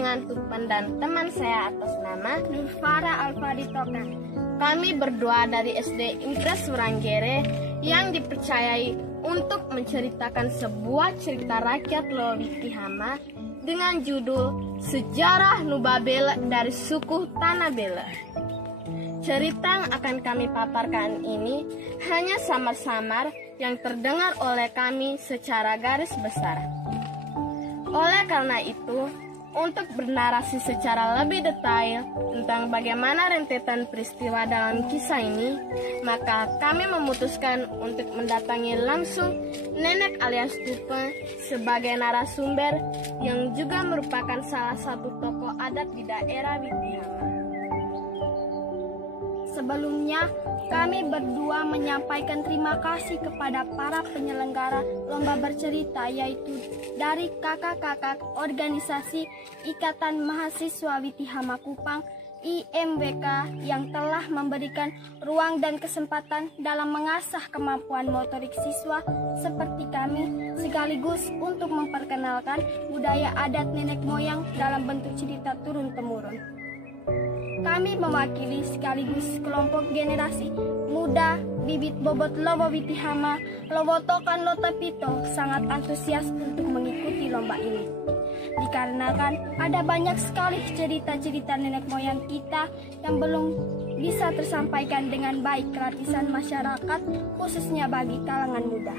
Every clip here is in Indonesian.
dengan Tupan dan teman saya atas nama Nurfara Alfadi Tokan. Kami berdua dari SD Impres Suranggere yang dipercayai untuk menceritakan sebuah cerita rakyat Lowitihama dengan judul Sejarah Nubabela dari Suku Tanah Bela. Cerita yang akan kami paparkan ini hanya samar-samar yang terdengar oleh kami secara garis besar. Oleh karena itu, untuk bernarasi secara lebih detail tentang bagaimana rentetan peristiwa dalam kisah ini, maka kami memutuskan untuk mendatangi langsung Nenek alias Tupa sebagai narasumber yang juga merupakan salah satu tokoh adat di daerah Witihama. Sebelumnya, kami berdua menyampaikan terima kasih kepada para penyelenggara lomba bercerita, yaitu dari kakak-kakak organisasi Ikatan Mahasiswa Witihama Kupang IMWK yang telah memberikan ruang dan kesempatan dalam mengasah kemampuan motorik siswa seperti kami, sekaligus untuk memperkenalkan budaya adat nenek moyang dalam bentuk cerita turun-temurun. Kami mewakili sekaligus kelompok generasi muda bibit bobot Lobo Witihama, Lobo Tokan Lotapito sangat antusias untuk mengikuti lomba ini. Dikarenakan ada banyak sekali cerita-cerita nenek moyang kita yang belum bisa tersampaikan dengan baik ke lapisan masyarakat, khususnya bagi kalangan muda.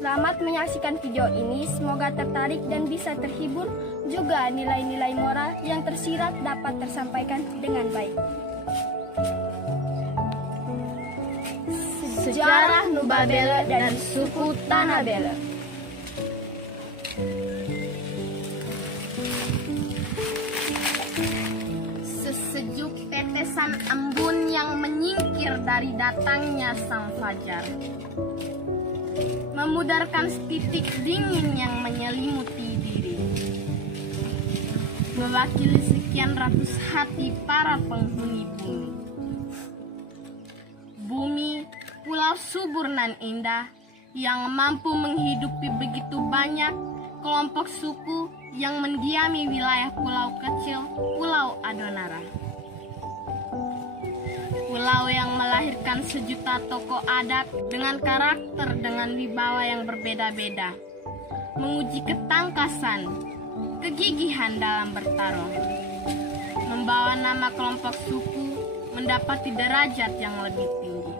Selamat menyaksikan video ini, semoga tertarik dan bisa terhibur, juga nilai-nilai moral yang tersirat dapat tersampaikan dengan baik. Sejarah Nubabela dan Suku Tanah Bela. Sesejuk tetesan embun yang menyingkir dari datangnya sang fajar, memudarkan titik dingin yang menyelimuti diri, mewakili sekian ratus hati para penghuni bumi. Bumi, pulau subur nan indah, yang mampu menghidupi begitu banyak kelompok suku yang mendiami wilayah pulau kecil, Pulau Adonara. Pulau yang melahirkan sejuta tokoh adat dengan karakter dengan wibawa yang berbeda-beda, menguji ketangkasan, kegigihan dalam bertarung, membawa nama kelompok suku mendapati derajat yang lebih tinggi.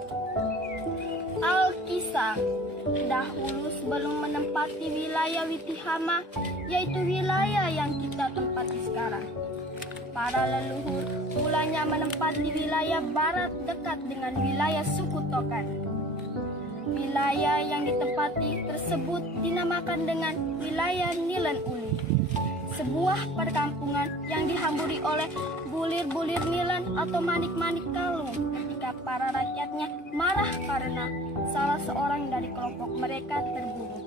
Alkisah, dahulu sebelum menempati wilayah Witihama, yaitu wilayah yang kita tempati sekarang, para leluhur mulanya menempati wilayah barat dekat dengan wilayah suku Tokan. Wilayah yang ditempati tersebut dinamakan dengan wilayah Nilen Uli, sebuah perkampungan yang dihamburi oleh bulir-bulir nilen atau manik-manik kalung ketika para rakyatnya marah karena salah seorang dari kelompok mereka terbunuh.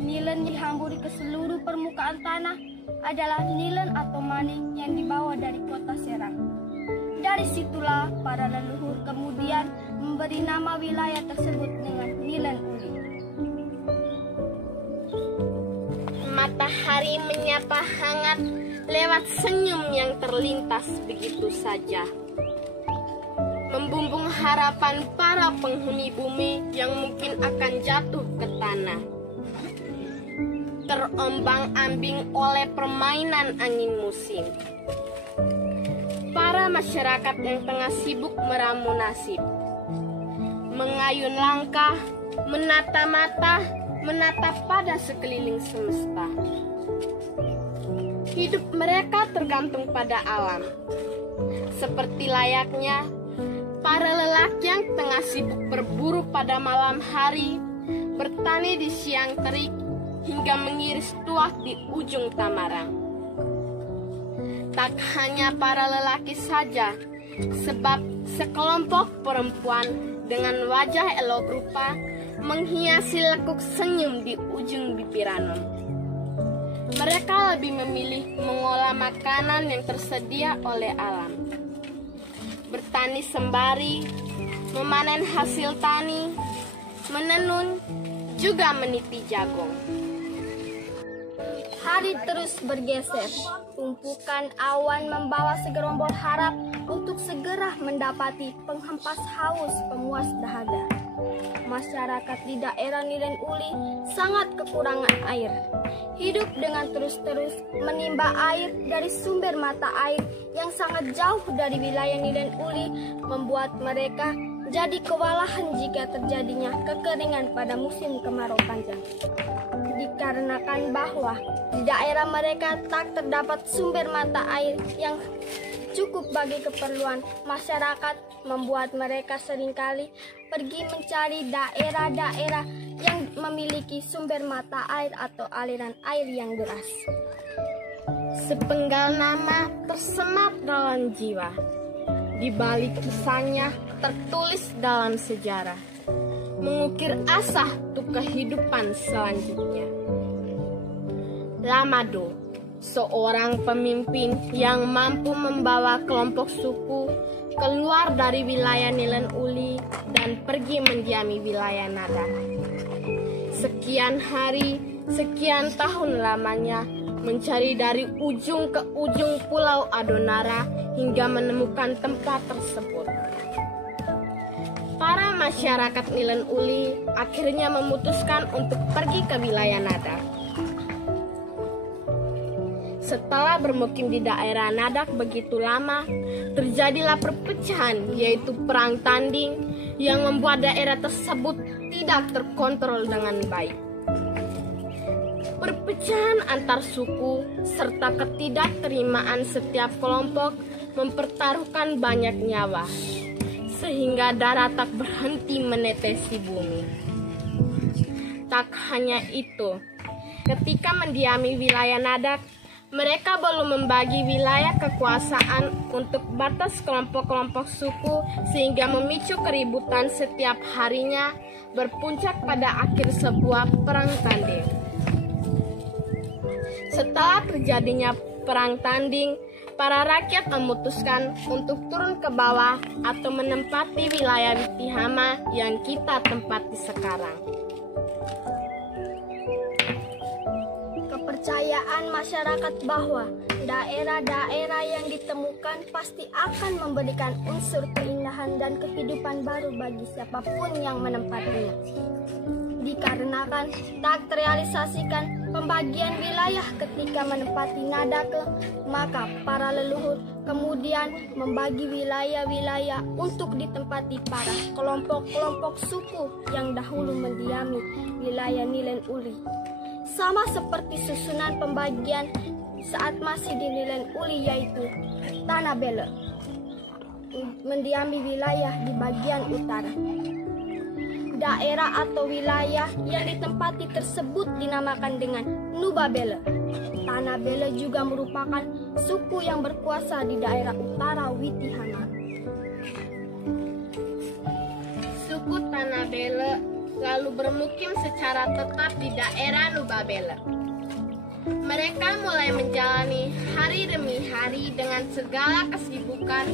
Nilen dihamburi ke seluruh permukaan tanah adalah nilen atau manik yang dibawa dari kota Serang. Dari situlah para leluhur kemudian memberi nama wilayah tersebut dengan Nilen Uli. Matahari menyapa hangat lewat senyum yang terlintas begitu saja, membumbung harapan para penghuni bumi yang mungkin akan jatuh ke tanah, terombang-ambing oleh permainan angin musim. Para masyarakat yang tengah sibuk meramu nasib, mengayun langkah, menata mata, menatap pada sekeliling semesta. Hidup mereka tergantung pada alam, seperti layaknya para lelaki yang tengah sibuk berburu pada malam hari, bertani di siang terik, hingga mengiris tuak di ujung tamarang. Tak hanya para lelaki saja, sebab sekelompok perempuan dengan wajah elok rupa menghiasi lekuk senyum di ujung bibir Anom. Mereka lebih memilih mengolah makanan yang tersedia oleh alam, bertani sembari, memanen hasil tani, menenun, juga meniti jagung. Hari terus bergeser, tumpukan awan membawa segerombol harap untuk segera mendapati penghempas haus pemuas dahaga. Masyarakat di daerah Nilen Uli sangat kekurangan air. Hidup dengan terus-terus menimba air dari sumber mata air yang sangat jauh dari wilayah Nilen Uli membuat mereka jadi kewalahan jika terjadinya kekeringan pada musim kemarau panjang. Dikarenakan bahwa di daerah mereka tak terdapat sumber mata air yang cukup bagi keperluan masyarakat, membuat mereka seringkali pergi mencari daerah-daerah yang memiliki sumber mata air atau aliran air yang deras. Sepenggal nama tersemat dalam jiwa. Di balik pesannya tertulis dalam sejarah, mengukir asa untuk kehidupan selanjutnya. Lamado, seorang pemimpin yang mampu membawa kelompok suku keluar dari wilayah Nilen Uli dan pergi mendiami wilayah Nada. Sekian hari, sekian tahun lamanya mencari dari ujung ke ujung pulau Adonara hingga menemukan tempat tersebut. Para masyarakat Nilen Uli akhirnya memutuskan untuk pergi ke wilayah Nada. Setelah bermukim di daerah Nadak begitu lama, terjadilah perpecahan, yaitu perang tanding yang membuat daerah tersebut tidak terkontrol dengan baik. Perpecahan antar suku serta ketidakterimaan setiap kelompok mempertaruhkan banyak nyawa, sehingga darah tak berhenti menetesi bumi. Tak hanya itu, ketika mendiami wilayah Nadak, mereka belum membagi wilayah kekuasaan untuk batas kelompok-kelompok suku sehingga memicu keributan setiap harinya, berpuncak pada akhir sebuah perang tanding. Setelah terjadinya perang tanding, para rakyat memutuskan untuk turun ke bawah atau menempati wilayah Witihama yang kita tempati sekarang. Kepercayaan masyarakat bahwa daerah-daerah yang ditemukan pasti akan memberikan unsur keindahan dan kehidupan baru bagi siapapun yang menempatinya. Dikarenakan tak terrealisasikan pembagian wilayah ketika menempati Nadake, maka para leluhur kemudian membagi wilayah-wilayah untuk ditempati para kelompok-kelompok suku yang dahulu mendiami wilayah Nilen Uli. Sama seperti susunan pembagian saat masih di Nilen Uli, yaitu Tanah Bele mendiami wilayah di bagian utara. Daerah atau wilayah yang ditempati tersebut dinamakan dengan Nuba Bele. Tanah Bele juga merupakan suku yang berkuasa di daerah utara Witihama. Suku Tanah Bele lalu bermukim secara tetap di daerah Nuba Bele. Mereka mulai menjalani hari demi hari dengan segala kesibukan,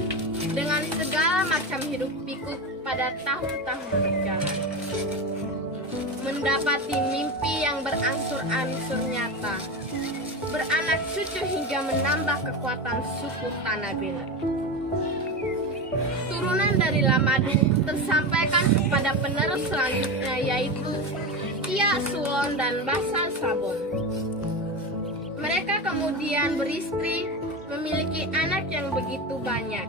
dengan segala macam hiruk pikuk pada tahun-tahun berjalan. Mendapati mimpi yang berangsur-angsur nyata, beranak cucu hingga menambah kekuatan suku Tanah Bele. Turunan dari Lamadu tersampaikan kepada penerus selanjutnya, yaitu Kia Sulon dan Basal Sabon. Mereka kemudian beristri, memiliki anak yang begitu banyak,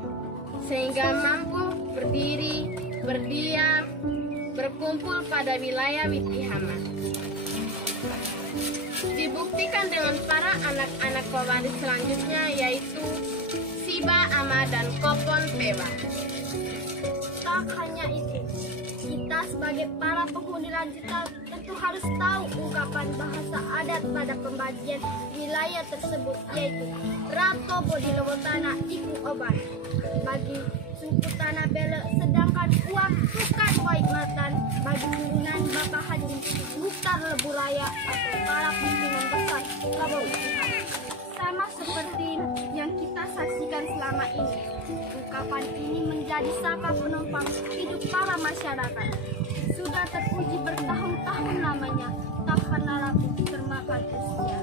sehingga mampu berdiri, berdiam, berkumpul pada wilayah Witihama. Dibuktikan dengan para anak-anak pewaris selanjutnya, yaitu Siba, Ama, dan Kopon Pewa. Tak hanya itu, kita sebagai para penghuni Ranjita tentu harus tahu ungkapan bahasa adat pada pembagian wilayah tersebut, yaitu Rato Bodilowotana Iku Oban bagi suku Tanah Bele, sedangkan Uak Sukan Waikmatan bagi turunan Bapak Haji Mukhtar Leburaya atau para pimpinan besar Labo Witihama. Sama seperti yang kita saksikan selama ini, ungkapan ini menjadi saka penopang hidup para masyarakat. Sudah teruji bertahun-tahun lamanya, tak pernah rapuh termakan usia.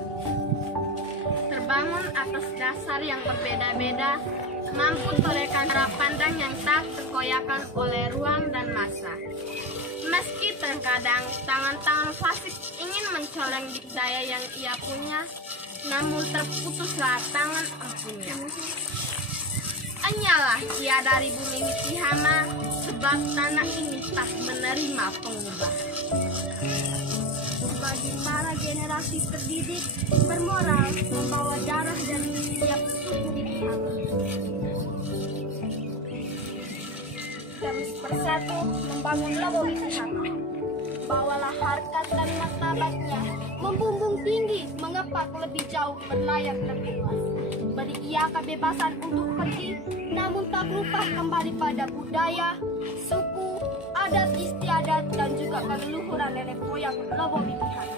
atas dasar yang berbeda-beda, mampu torehkan cara pandang yang tak terkoyakkan oleh ruang dan masa. Meski terkadang tangan-tangan fasik ingin mencoleng dikdaya yang ia punya, namun terputuslah tangan empunya. Enyalah ia dari bumi Mitihama, sebab tanah ini tak menerima pengubah. Bagi para generasi terdidik, bermoral, membawa darah dari setiap suku Mitihama. Terus bersatu membangun Lobo Mitihama. Bawalah harkat dan martabatnya, membumbung tinggi, mengepak lebih jauh, berlayar lebih luas. Beri ia kebebasan untuk pergi, namun tak lupa kembali pada budaya, suku, adat istiadat, dan juga keleluhuran nenek moyang Lobo Mitihama.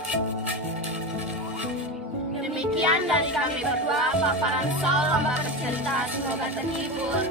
Demikian dari kami berdua, paparan Saul Lomba Bercerita, semoga terhibur.